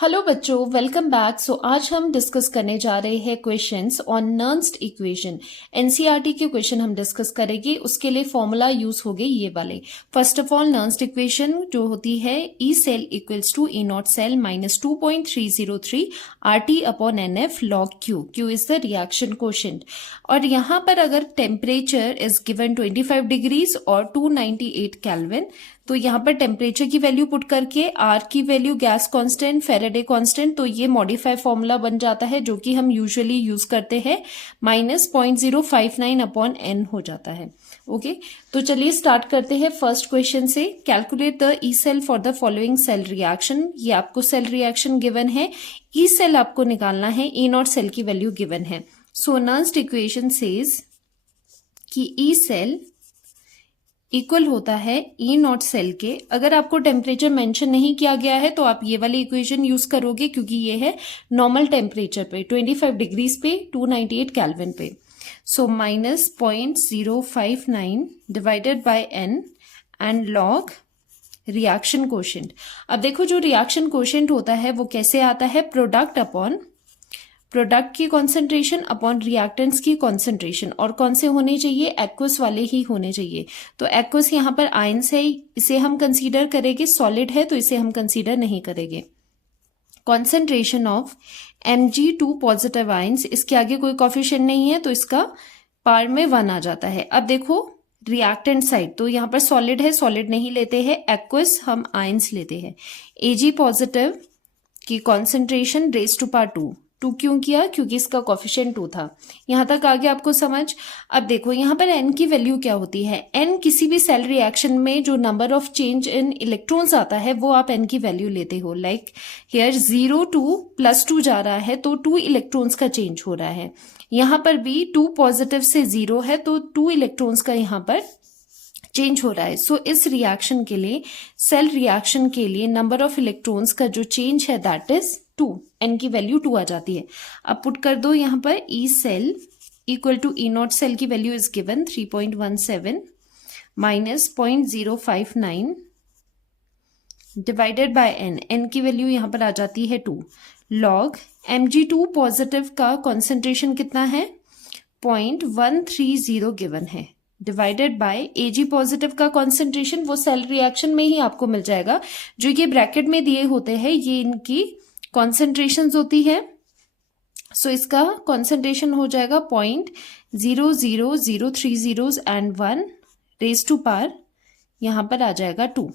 Hello बच्चों, welcome back. आज हम डिस्कस करने जा रहे हैं questions on Nernst equation. NCERT के क्वेश्चन हम डिस्कस करेंगे। उसके लिए फॉर्मूला यूज होंगे ये वाले। First of all, Nernst equation जो होती है E cell equals to E not cell minus 2.303 RT upon NF log Q। Q is the reaction quotient. और यहाँ पर अगर टेम्परेचर इज गिवन 25 डिग्रीज और 298 केल्विन, तो यहाँ पर टेम्परेचर की वैल्यू पुट करके आर की value gas constant, Faraday constant, तो ये मॉडिफाई फॉर्मूला बन जाता है जो कि हम यूजुअली यूज करते हैं। माइनस 0.059 अपॉन n हो जाता है। ओके, तो चलिए स्टार्ट करते हैं फर्स्ट क्वेश्चन से। Calculate the E cell for the following cell reaction. ये आपको सेल रिएक्शन गिवन है, ई सेल आपको निकालना है, ई नॉट सेल की वैल्यू गिवन है। सो नर्न्स्ट इक्वेशन सेज कि ई सेल इक्वल होता है ई नॉट सेल के। अगर आपको टेम्परेचर मेंशन नहीं किया गया है तो आप ये वाली इक्वेशन यूज करोगे, क्योंकि ये है नॉर्मल टेम्परेचर पे 25 डिग्रीज पे 298 केल्विन पे। So minus 0.059 divided by n and log reaction quotient. अब देखो, जो रिएक्शन कोशेंट होता है वो कैसे आता है, प्रोडक्ट अपॉन प्रोडक्ट की कॉन्सेंट्रेशन अपॉन रिएक्टेंट्स की कॉन्सेंट्रेशन। और कौन से होने चाहिए, एक्वस वाले ही होने चाहिए। तो एक्वस यहाँ पर आयंस है, इसे हम कंसीडर करेंगे। सॉलिड है तो इसे हम कंसीडर नहीं करेंगे। Concentration of Mg2 positive ions, इसके आगे कोई कॉफिशिएंट नहीं है तो इसका पार में 1 आ जाता है। अब देखो रिएक्टेंट साइड, तो यहाँ पर सॉलिड है, सॉलिड नहीं लेते हैं, एक्वस हम आयंस लेते हैं। Ag पॉजिटिव की कॉन्सेंट्रेशन रेज टू पावर 2 क्यों किया, क्योंकि इसका कोफिशिएंट 2 था। यहां तक आगे आपको समझ। अब देखो यहाँ पर n की वैल्यू क्या होती है। n किसी भी सेल रिएक्शन में जो number of change in electrons आता है वो आप n की वैल्यू लेते हो। लाइक हियर 0 to +2 जा रहा है तो 2 इलेक्ट्रॉन्स का चेंज हो रहा है। यहाँ पर भी 2 पॉजिटिव से 0 है तो 2 इलेक्ट्रॉन्स का यहाँ पर चेंज हो रहा है। सो इस रिएक्शन के लिए, सेल रिएक्शन के लिए नंबर ऑफ इलेक्ट्रॉन्स का जो चेंज है दैट इज 2। n की वैल्यू 2 आ जाती है। अब पुट कर दो यहाँ पर E cell equal to E not cell की value is given 3.17 minus 0.059 divided by n की वैल्यू यहाँ पर आ जाती है 2 लॉग Mg2 पॉजिटिव का कॉन्सेंट्रेशन कितना है 0.130 गिवन है, डिवाइडेड बाय Ag पॉजिटिव का कॉन्सेंट्रेशन वो सेल रिएक्शन में ही आपको मिल जाएगा। जो ये ब्रैकेट में दिए होते हैं ये इनकी कॉन्सेंट्रेशन होती है। सो इसका कॉन्सेंट्रेशन हो जाएगा 0.00030 एंड 1 रेज टू पावर यहां पर आ जाएगा 2।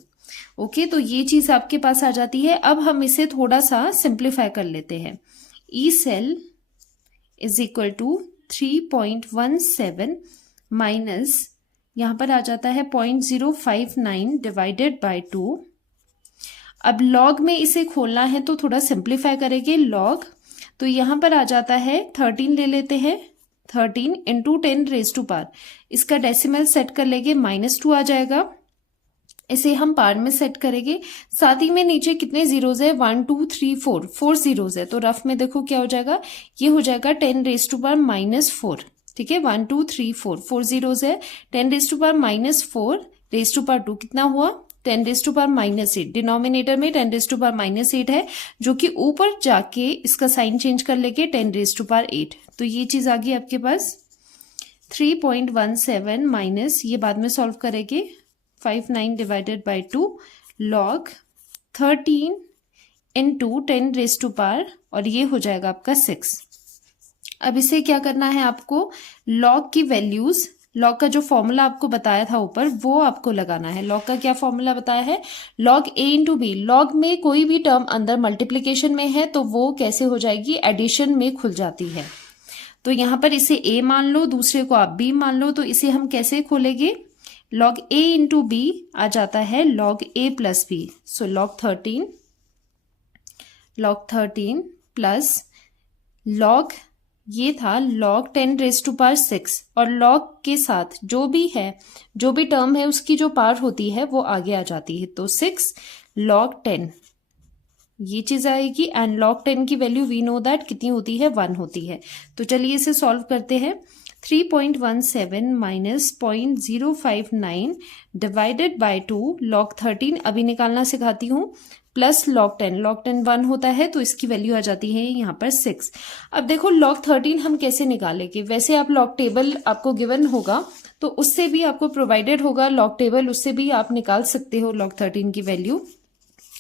ओके, तो ये चीज आपके पास आ जाती है। अब हम इसे थोड़ा सा सिंप्लीफाई कर लेते हैं। E cell is equal to 3.17 minus यहां पर आ जाता है 0.059 डिवाइडेड बाय 2। अब लॉग में इसे खोलना है तो थोड़ा सिंप्लीफाई करेंगे। लॉग तो यहां पर आ जाता है 13 ले लेते हैं, 13 इंटू 10 रेज टू पावर। इसका डेसिमल सेट कर लेंगे, -2 आ जाएगा। इसे हम पावर में सेट करेंगे। साथ ही में नीचे कितने जीरोज है, 1 2 3 4 जीरोज है। तो रफ में देखो क्या हो जाएगा, ये हो जाएगा 10 रेज टू पावर -4। ठीक है, 1 2 3 4 जीरोज है। 10 raise to power -4 raise to power 2 कितना हुआ, 10 रेज टू पावर -8। डिनोमिनेटर में 10 रेज टू पावर -8 है, जो कि ऊपर जाके इसका साइन चेंज कर लेके 10 रेज टू पावर 8। तो ये चीज आ गई आपके पास 3.17 माइनस, ये बाद में सॉल्व करेंगे, 59 divided by 2 log 13 into 10 raise to power, और ये हो जाएगा आपका 6। अब इसे क्या करना है आपको, लॉग की वैल्यूज, लॉग का जो फॉर्मूला आपको बताया था ऊपर वो आपको लगाना है। लॉग का क्या फॉर्मूला बताया है, log a into B. Log में कोई भी टर्म अंदर मल्टीप्लीकेशन में है तो वो कैसे हो जाएगी, एडिशन में खुल जाती है। तो यहां पर इसे a मान लो, दूसरे को आप b मान लो, तो इसे हम कैसे खोलेंगे, लॉग a इंटू बी आ जाता है log a plus B. So log 13 plus log ये था लॉग 10 रेज टू पावर 6, और लॉग के साथ जो भी है, जो भी टर्म है उसकी जो पावर होती है वो आगे आ जाती है। तो 6 लॉग 10 ये चीज आएगी, एंड लॉग 10 की वैल्यू वी नो दैट कितनी होती है, 1 होती है। तो चलिए इसे सॉल्व करते हैं। 3.17 माइनस 0.059 डिवाइडेड बाय 2 लॉग 13 अभी निकालना सिखाती हूँ। प्लस log 10 1 होता है तो इसकी वैल्यू आ जाती है यहाँ पर 6। अब देखो log 13 हम कैसे निकालेंगे, वैसे आप log टेबल आपको गिवन होगा तो उससे भी आपको प्रोवाइडेड होगा log टेबल, उससे भी आप निकाल सकते हो log 13 की वैल्यू।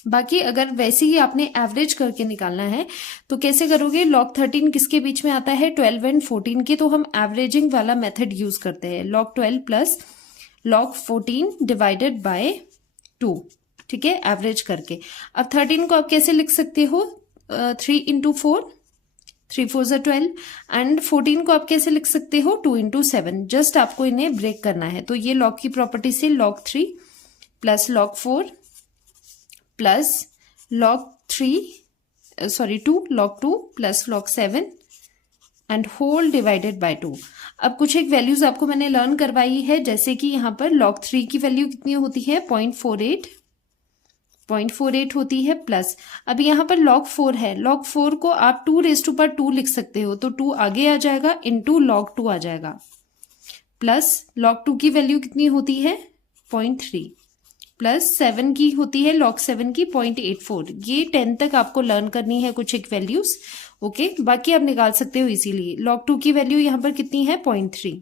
बाकी अगर वैसे ही आपने एवरेज करके निकालना है तो कैसे करोगे, log 13 किसके बीच में आता है, 12 एंड 14 के, तो हम एवरेजिंग वाला मेथड यूज करते हैं, log 12 plus log 14 divided by 2, ठीक है, एवरेज करके। अब 13 को आप कैसे लिख सकते हो, 3 इंटू 4, 3 4 ज़ा 12, एंड 14 को आप कैसे लिख सकते हो, 2 इंटू 7। जस्ट आपको इन्हें ब्रेक करना है। तो ये लॉग की प्रॉपर्टी से log 3 plus log 4 plus log 2 log 2 plus log 7 and whole divided by 2। अब कुछ एक वैल्यूज आपको मैंने लर्न करवाई है, जैसे कि यहाँ पर log 3 की वैल्यू कितनी होती है, 0.48 होती है, प्लस अब यहाँ पर log 4 है, log 4 को आप 2 लिख सकते हो, तो 2 आगे आ जाएगा, इंटू log 2 आ जाएगा, प्लस log 2 की वैल्यू कितनी होती है 0.3, प्लस 7 की होती है log 7 की 0.84। ये 10 तक आपको लर्न करनी है कुछ एक वैल्यूज, ओके। बाकी आप निकाल सकते हो इजीली। log 2 की वैल्यू यहाँ पर कितनी है 0.3,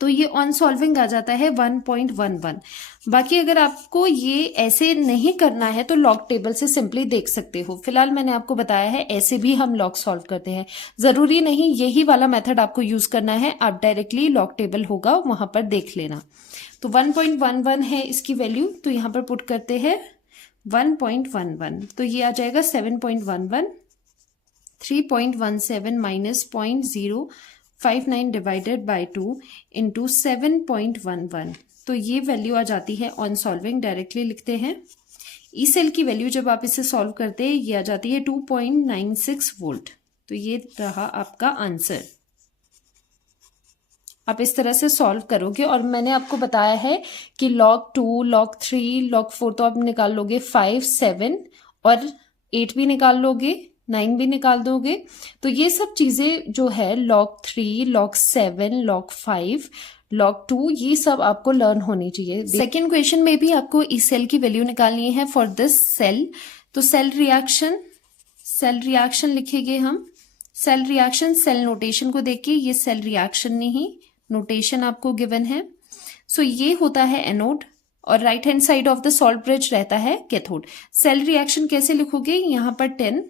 तो ये ऑन सॉल्विंग आ जाता है 1.11। बाकी अगर आपको ये ऐसे नहीं करना है तो लॉग टेबल से सिंपली देख सकते हो। फिलहाल मैंने आपको बताया है ऐसे भी हम लॉग सॉल्व करते हैं, जरूरी नहीं यही वाला मेथड आपको यूज करना है, आप डायरेक्टली लॉग टेबल होगा वहां पर देख लेना। तो 1.11 है इसकी वैल्यू, तो यहाँ पर पुट करते हैं 1.11, तो ये आ जाएगा 7.11, 3.17 माइनस 0.059 डिवाइडेड बाय 2 इंटू 7.11, तो ये वैल्यू आ जाती है ऑन सॉल्विंग। डायरेक्टली लिखते हैं, ई सेल की वैल्यू जब आप इसे सॉल्व करते हैं ये आ जाती है 2.96 वोल्ट। तो ये रहा आपका आंसर। आप इस तरह से सॉल्व करोगे, और मैंने आपको बताया है कि log 2, log 3, log 4 तो आप निकाल लोगे, 5, 7 और 8 भी निकाल लोगे, 9 भी निकाल दोगे। तो ये सब चीजें जो है log 3, log 7, log 5, log 2, ये सब आपको लर्न होनी चाहिए। सेकेंड क्वेश्चन में भी आपको इस सेल की वैल्यू निकालनी है फॉर दिस सेल। तो सेल रिएक्शन लिखेंगे हम। सेल रिएक्शन, सेल नोटेशन को देखिए, ये सेल रिएक्शन नहीं, नोटेशन आपको गिवन है। सो ये होता है एनोड और right hand side of the salt bridge रहता है कैथोड। सेल रिएक्शन कैसे लिखोगे, यहां पर 10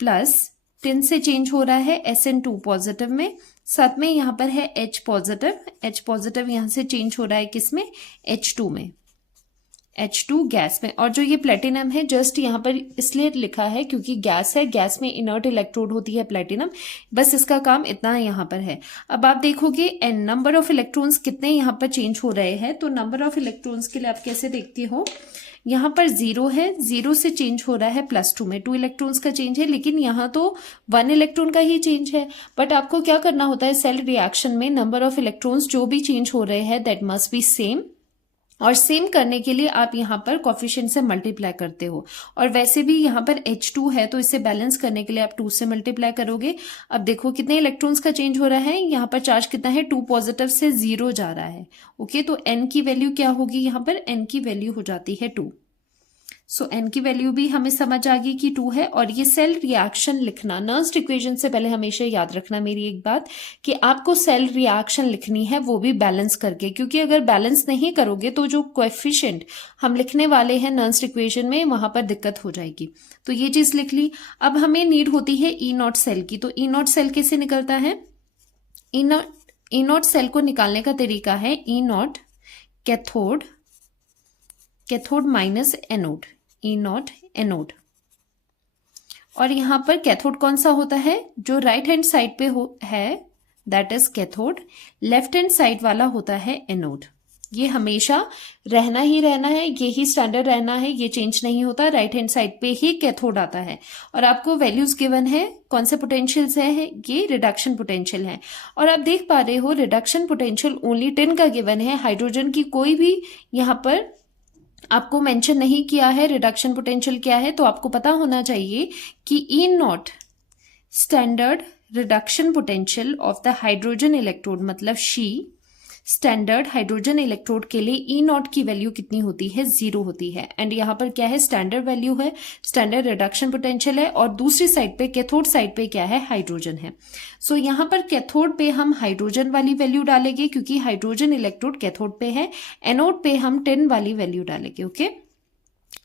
प्लस 10 से चेंज हो रहा है SN2 पॉजिटिव में, साथ में यहां पर है H पॉजिटिव यहां से चेंज हो रहा है किसमें, H2 में, H2 गैस में। और जो ये प्लेटिनम है जस्ट यहाँ पर इसलिए लिखा है क्योंकि गैस है, गैस में इनर्ट इलेक्ट्रोड होती है प्लेटिनम, बस इसका काम इतना यहाँ पर है। अब आप देखोगे एन नंबर ऑफ इलेक्ट्रॉन्स कितने यहाँ पर चेंज हो रहे हैं, तो नंबर ऑफ इलेक्ट्रॉन्स के लिए आप कैसे देखते हो, यहाँ पर 0 है, 0 से चेंज हो रहा है +2 में, 2 इलेक्ट्रॉन्स का चेंज है, लेकिन यहाँ तो 1 इलेक्ट्रॉन का ही चेंज है। बट आपको क्या करना होता है, सेल रिएक्शन में नंबर ऑफ इलेक्ट्रॉन्स जो भी चेंज हो रहे हैं दैट मस्ट बी सेम, और सेम करने के लिए आप यहाँ पर कोफिशिएंट से मल्टीप्लाई करते हो। और वैसे भी यहाँ पर H2 है तो इसे बैलेंस करने के लिए आप 2 से मल्टीप्लाई करोगे। अब देखो कितने इलेक्ट्रॉन्स का चेंज हो रहा है, यहाँ पर चार्ज कितना है, 2 पॉजिटिव से 0 जा रहा है, ओके। तो N की वैल्यू क्या होगी, यहाँ पर N की वैल्यू हो जाती है 2। सो N की वैल्यू भी हमें समझ आ गई कि 2 है। और ये सेल रिएक्शन लिखना, नर्स्ट इक्वेशन से पहले हमेशा याद रखना मेरी एक बात कि आपको सेल रिएक्शन लिखनी है वो भी बैलेंस करके, क्योंकि अगर बैलेंस नहीं करोगे तो जो कोएफिशिएंट हम लिखने वाले हैं नर्स्ट इक्वेशन में वहां पर दिक्कत हो जाएगी। तो ये चीज लिख ली। अब हमें नीड होती है ई नॉट सेल की। तो ई नॉट सेल कैसे निकलता है, ई नॉट सेल को निकालने का तरीका है E naught cathode minus anode, E naught anode. और यहां पर कैथोड कौन सा होता है, जो राइट हैंड साइड पे है that is cathode, left hand side वाला होता है एनोड। ये हमेशा रहना ही रहना है, यही स्टैंडर्ड रहना है, ये चेंज नहीं होता। राइट हैंड साइड पे ही कैथोड आता है। और आपको वैल्यूज गिवन है, कौन से पोटेंशियल्स है, ये रिडक्शन पोटेंशियल है। और आप देख पा रहे हो रिडक्शन पोटेंशियल ओनली 10 का गिवन है, हाइड्रोजन की कोई भी यहाँ पर आपको मेंशन नहीं किया है रिडक्शन पोटेंशियल क्या है। तो आपको पता होना चाहिए कि E naught standard reduction potential of the hydrogen electrode, मतलब शी स्टैंडर्ड हाइड्रोजन इलेक्ट्रोड के लिए ई नॉट की वैल्यू कितनी होती है, 0 होती है। एंड यहाँ पर क्या है, स्टैंडर्ड वैल्यू है, स्टैंडर्ड रिडक्शन पोटेंशियल है, और दूसरी साइड पे कैथोड साइड पे क्या है, हाइड्रोजन है। सो यहाँ पर कैथोड पे हम हाइड्रोजन वाली वैल्यू डालेंगे क्योंकि हाइड्रोजन इलेक्ट्रोड कैथोड पे है, एनोड पे हम 10 वाली वैल्यू डालेंगे। Okay,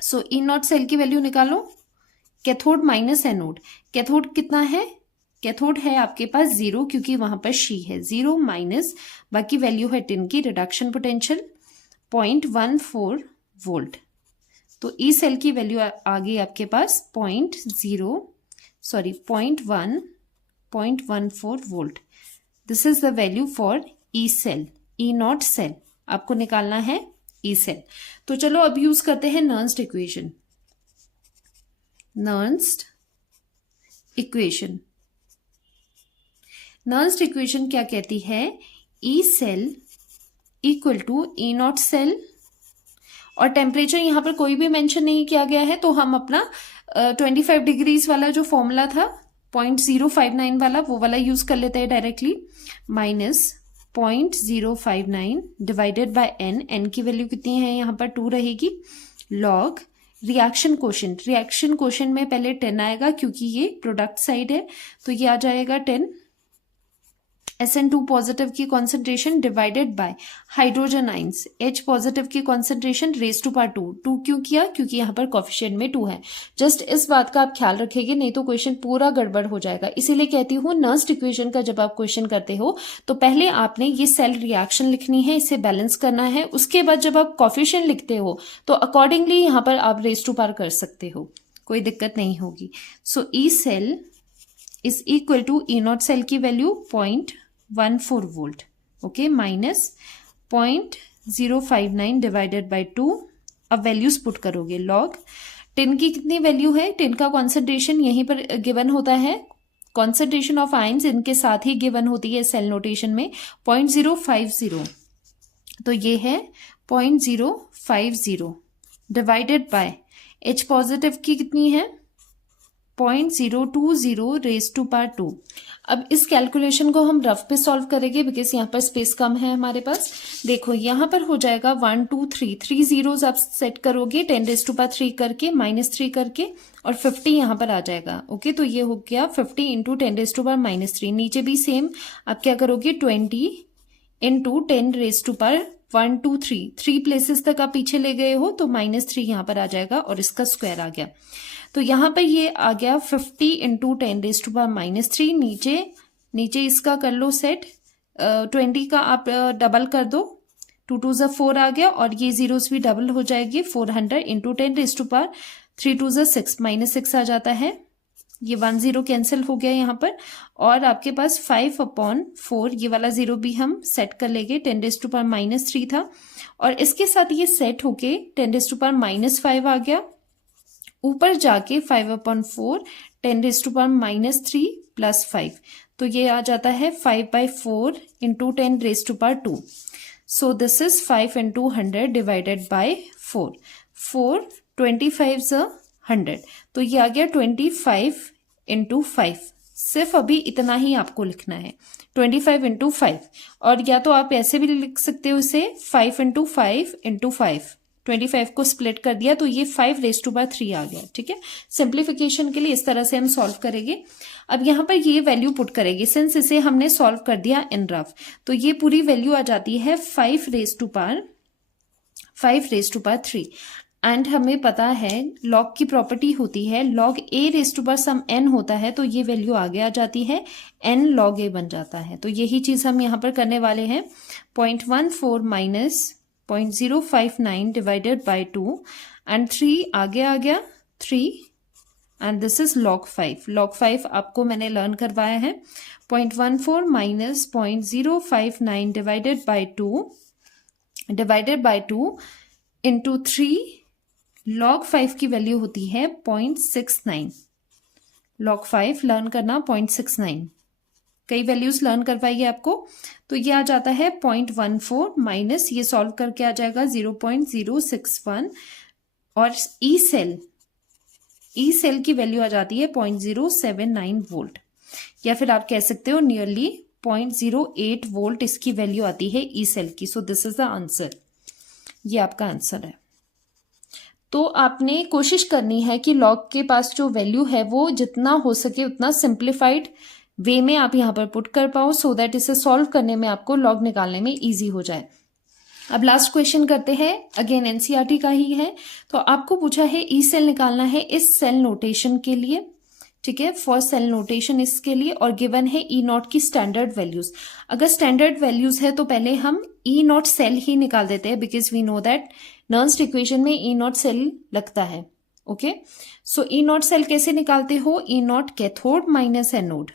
so E not cell की वैल्यू निकालो, कैथोड माइनस एनोड, कैथोड कितना है, कैथोड है आपके पास 0 क्योंकि वहां पर शी है, 0 माइनस बाकी वैल्यू है 10 की, रिडक्शन पोटेंशियल 0.14 वोल्ट। तो ई सेल की वैल्यू आ गई आपके पास 0.14 volt. This is the value for E cell, E not cell आपको निकालना है ई सेल। तो चलो अब यूज करते हैं Nernst equation. Nernst equation, Nernst equation क्या कहती है, E cell equal to E not cell, और टेम्परेचर यहां पर कोई भी मेंशन नहीं किया गया है, तो हम अपना 25 डिग्रीज वाला जो फॉर्मूला था 0.059 वाला, वो वाला यूज कर लेते हैं directly, minus 0.059 divided by N, N की वैल्यू कितनी है यहाँ पर 2 रहेगी, log reaction quotient, reaction quotient में पहले 10 आएगा क्योंकि ये प्रोडक्ट साइड है, तो ये आ जाएगा 10, SN2 पॉजिटिव की concentration divided by hydrogen ions, H positive की कॉन्सेंट्रेशन रेज टू पावर 2 क्यों किया, क्योंकि यहाँ पर कोफिशिएंट में 2 है। जस्ट इस बात का आप ख्याल रखेंगे, नहीं तो क्वेश्चन पूरा गड़बड़ हो जाएगा। इसीलिए कहती हूँ नर्न्स्ट इक्वेशन का जब आप क्वेश्चन करते हो तो पहले आपने ये सेल रिएक्शन लिखनी है, इसे बैलेंस करना है, उसके बाद जब आप कोफिशिएंट लिखते हो तो अकॉर्डिंगली यहाँ पर आप रेज टू पावर कर सकते हो, कोई दिक्कत नहीं होगी। So E cell is equal to E not cell की value 0.14 volt, okay, minus 0.059 divided by 2। अब वैल्यूज पुट करोगे, लॉग 10 की कितनी वैल्यू है, 10 का कॉन्सेंट्रेशन यहीं पर गिवन होता है, कॉन्सेंट्रेशन ऑफ आयंस इनके साथ ही गिवन होती है सेल नोटेशन में, 0.050, तो ये है 0.050 डिवाइडेड बाय H पॉजिटिव की कितनी है 0.020 रेज टू पावर 2। अब इस कैलकुलेशन को हम रफ पे सॉल्व करेंगे बिकॉज यहाँ पर स्पेस कम है हमारे पास। देखो यहाँ पर हो जाएगा 1 2 3 3 जीरोस आप सेट करोगे 10 रेज टू पावर 3 करके -3 करके, और 50 यहाँ पर आ जाएगा। ओके, तो ये हो गया 50 इंटू 10 रेज टू पावर -3। नीचे भी सेम आप क्या करोगे 20 into 10 raise to power 1 2 3 3 places तक आप पीछे ले गए हो तो -3 यहाँ पर आ जाएगा और इसका स्क्वायर आ गया। तो यहाँ पर ये आ गया 50 इंटू 10 रेज टू पावर -3। नीचे इसका कर लो सेट, 20 का आप डबल कर दो, 2 2 ज़ा 4 आ गया, और ये जीरोस भी डबल हो जाएगी, 400 इंटू 10 रेज टू पावर 3 2 ज़ा 6 -6 आ जाता है, ये 1 0 कैंसिल हो गया यहाँ पर, और आपके पास 5/4, ये वाला जीरो भी हम सेट कर लेंगे, 10 रेज टू पावर -3 था, और इसके साथ ये सेट होके 10 रेज टू पावर -5 आ गया, ऊपर जाके 5/4 10 रेज टू पावर -3 प्लस 5, तो ये आ जाता है 5/4 into 10 raise to power 2। So this is 5 into 100 divided by 4 25 100, तो ये आ गया 25 इंटू 5। सिर्फ अभी इतना ही आपको लिखना है, 25 इंटू 5, और या तो आप ऐसे भी लिख सकते हो इसे 5 इंटू 5 इंटू 5, 25 को स्प्लिट कर दिया तो ये 5 रेज टू पावर 3 आ गया। ठीक है, सिंप्लीफिकेशन के लिए इस तरह से हम सॉल्व करेंगे। अब यहाँ पर ये वैल्यू पुट करेंगे, सिंस इसे हमने सॉल्व कर दिया इन रफ, तो ये पूरी वैल्यू आ जाती है 5 रेज टू पावर 3। एंड हमें पता है लॉग की प्रॉपर्टी होती है log a raise to power some n होता है, तो ये वैल्यू आगे आ जाती है n log a बन जाता है। तो यही चीज हम यहाँ पर करने वाले हैं, 0.14 माइनस 0.059 डिवाइडेड बाय 2, एंड 3 आगे आ गया 3, and this is log 5। log 5 आपको मैंने लर्न करवाया है, 0.14 minus 0.059 divided by 2 into 3, log 5 की वैल्यू होती है 0.69। log 5 लर्न करना 0.69, कई वैल्यूज लर्न करवाई है आपको, तो ये आ जाता है 0.14 माइनस ये सॉल्व करके आ जाएगा 0.061, और ई सेल की वैल्यू आ जाती है 0.079 वोल्ट, या फिर आप कह सकते हो नियरली 0.08 वोल्ट इसकी वैल्यू आती है ई सेल की। सो दिस इज द आंसर, ये आपका आंसर है। तो आपने कोशिश करनी है कि लॉग के पास जो वैल्यू है वो जितना हो सके उतना सिंप्लीफाइड वे में आप यहाँ पर पुट कर पाओ, सो दैट इसे सॉल्व करने में आपको लॉग निकालने में इजी हो जाए। अब लास्ट क्वेश्चन करते हैं, अगेन एनसीईआरटी का ही है। तो आपको पूछा है ई सेल निकालना है इस सेल नोटेशन के लिए, ठीक है, फॉर सेल नोटेशन इसके लिए, और गिवन है ई नॉट की स्टैंडर्ड वैल्यूज। अगर स्टैंडर्ड वैल्यूज है तो पहले हम ई नॉट सेल ही निकाल देते हैं, because we know that Nernst equation में ई नॉट सेल लगता है। Okay, so E not cell कैसे निकालते हो, E naught cathode minus anode.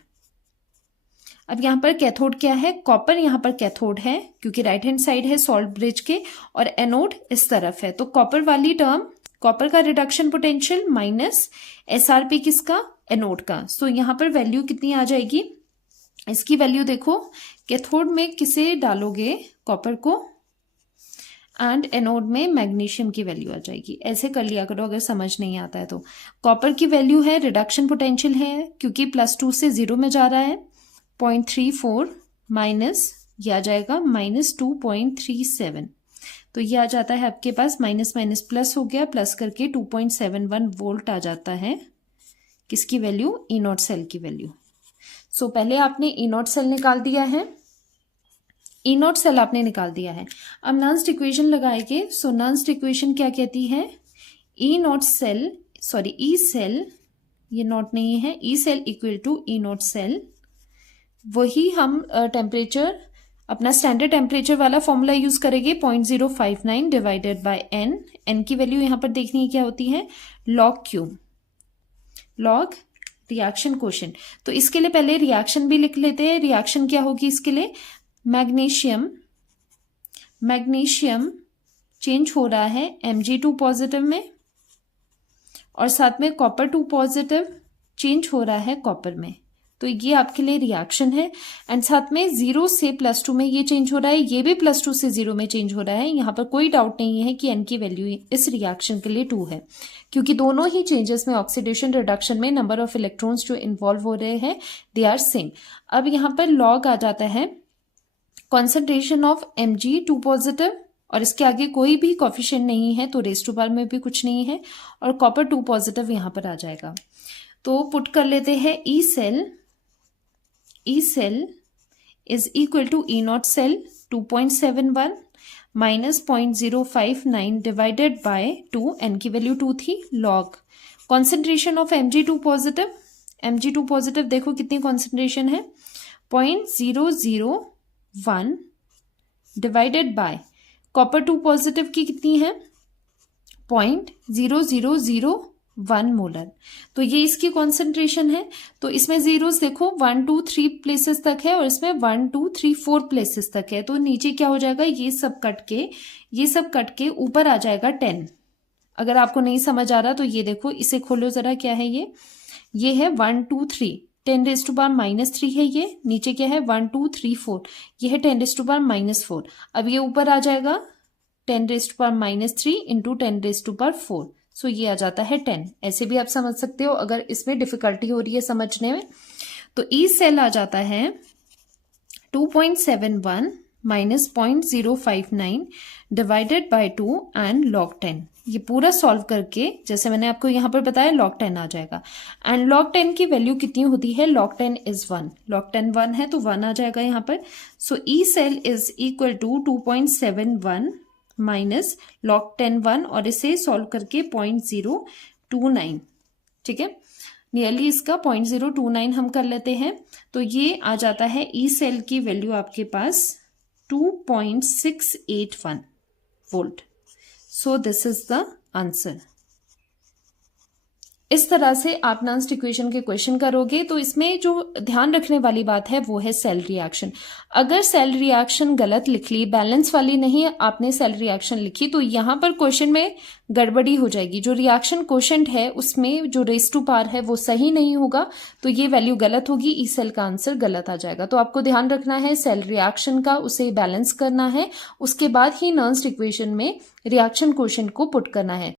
अब यहां पर कैथोड क्या है, कॉपर यहां पर कैथोड है क्योंकि राइट हैंड साइड है सॉल्ट ब्रिज के, और एनोड इस तरफ है। तो कॉपर वाली टर्म, कॉपर का रिडक्शन पोटेंशियल माइनस एसआरपी किसका, एनोड का। सो यहां पर वैल्यू कितनी आ जाएगी, इसकी वैल्यू देखो, कैथोड में किसे डालोगे, कॉपर को, एंड एनोड में मैग्नीशियम की वैल्यू आ जाएगी। ऐसे कर लिया करो अगर समझ नहीं आता है तो। कॉपर की वैल्यू है, रिडक्शन पोटेंशियल है क्योंकि +2 से 0 में जा रहा है, 0.34 माइनस ये आ जाएगा -2.37। तो ये आ जाता है आपके पास माइनस माइनस प्लस हो गया, प्लस करके 2.71 वोल्ट आ जाता है किसकी वैल्यू, ई नॉट सेल की वैल्यू। सो पहले आपने ई नॉट सेल निकाल दिया है, ई नॉट सेल आपने निकाल दिया है। अब नर्न्स्ट इक्वेशन लगाएंगे। सो नर्न्स्ट इक्वेशन क्या कहती है, E not cell, sorry E cell, ये नॉट नहीं है, E cell equal to E not cell, वही हम टेम्परेचर अपना स्टैंडर्ड टेम्परेचर वाला फॉर्मूला यूज करेंगे, 0.059 डिवाइडेड बाय एन। एन की वैल्यू यहां पर देखनी है क्या होती है, log cube, log reaction quotient. तो इसके लिए पहले रिएक्शन भी लिख लेते हैं। रिएक्शन क्या होगी इसके लिए, मैग्नीशियम, मैग्नीशियम चेंज हो रहा है Mg2 पॉजिटिव में, और साथ में कॉपर 2 पॉजिटिव चेंज हो रहा है कॉपर में। तो ये आपके लिए रिएक्शन है, एंड साथ में 0 से +2 में ये चेंज हो रहा है, ये भी +2 से 0 में चेंज हो रहा है। यहाँ पर कोई डाउट नहीं है कि N की वैल्यू इस रिएक्शन के लिए 2 है, क्योंकि दोनों ही चेंजेस में ऑक्सीडेशन रिडक्शन में नंबर ऑफ इलेक्ट्रॉन्स जो इन्वॉल्व हो रहे हैं दे आर सेम। अब यहाँ पर लॉग आ जाता है कॉन्सेंट्रेशन ऑफ Mg2 पॉजिटिव, और इसके आगे कोई भी कॉफिशिएंट नहीं है तो रेज़ टू पावर में भी कुछ नहीं है, और कॉपर 2 पॉजिटिव यहाँ पर आ जाएगा। तो पुट कर लेते हैं E cell is equal to E not cell 2.71 minus 0.059 divided by 2, n की वैल्यू 2 थी, log concentration of Mg2 positive, Mg2 positive देखो कितनी कॉन्सेंट्रेशन है, 0.001 डिवाइडेड बाय कॉपर 2 पॉजिटिव की कितनी है, 0.0001 मोलर। तो ये इसकी कॉन्सेंट्रेशन है। तो इसमें जीरोस देखो 1 2 3 प्लेसेस तक है, और इसमें 1 2 3 4 प्लेसेस तक है। तो नीचे क्या हो जाएगा, ये सब कट के ऊपर आ जाएगा 10। अगर आपको नहीं समझ आ रहा तो ये देखो, इसे खोलो जरा, क्या है ये है 1 2 3, 10⁻³ है ये। नीचे क्या है 1 2 3 4, ये है 10⁻⁴। अब ये ऊपर आ जाएगा 10⁻³ इंटू 10⁻⁴। सो ये आ जाता है 10। ऐसे भी आप समझ सकते हो अगर इसमें डिफिकल्टी हो रही है समझने में। तो ई सेल आ जाता है 2.71 minus 0.059 divided by 2 and log 10। ये पूरा सॉल्व करके जैसे मैंने आपको यहाँ पर बताया log 10 आ जाएगा। एंड log 10 की वैल्यू कितनी होती है, log 10 इज 1। log 10 1 है तो 1 आ जाएगा यहाँ पर। So E cell is equal to 2.71 minus log 10 1, और इसे सॉल्व करके 0.029, ठीक है, नियरली इसका 0.029 हम कर लेते हैं। तो ये आ जाता है ई सेल की वैल्यू आपके पास 2.681 volt. So this is the answer. इस तरह से आप नर्न्स्ट इक्वेशन के क्वेश्चन करोगे तो इसमें जो ध्यान रखने वाली बात है वो है सेल रिएक्शन। अगर सेल रिएक्शन गलत लिख ली, बैलेंस वाली नहीं आपने सेल रिएक्शन लिखी, तो यहाँ पर क्वेश्चन में गड़बड़ी हो जाएगी। जो रिएक्शन क्वोशेंट है उसमें जो रेज़ टू पावर है वो सही नहीं होगा, तो ये वैल्यू गलत होगी, ई सेल का आंसर गलत आ जाएगा। तो आपको ध्यान रखना है सेल रिएक्शन का, उसे बैलेंस करना है, उसके बाद ही नर्न्स्ट इक्वेशन में रिएक्शन क्वोशेंट को पुट करना है।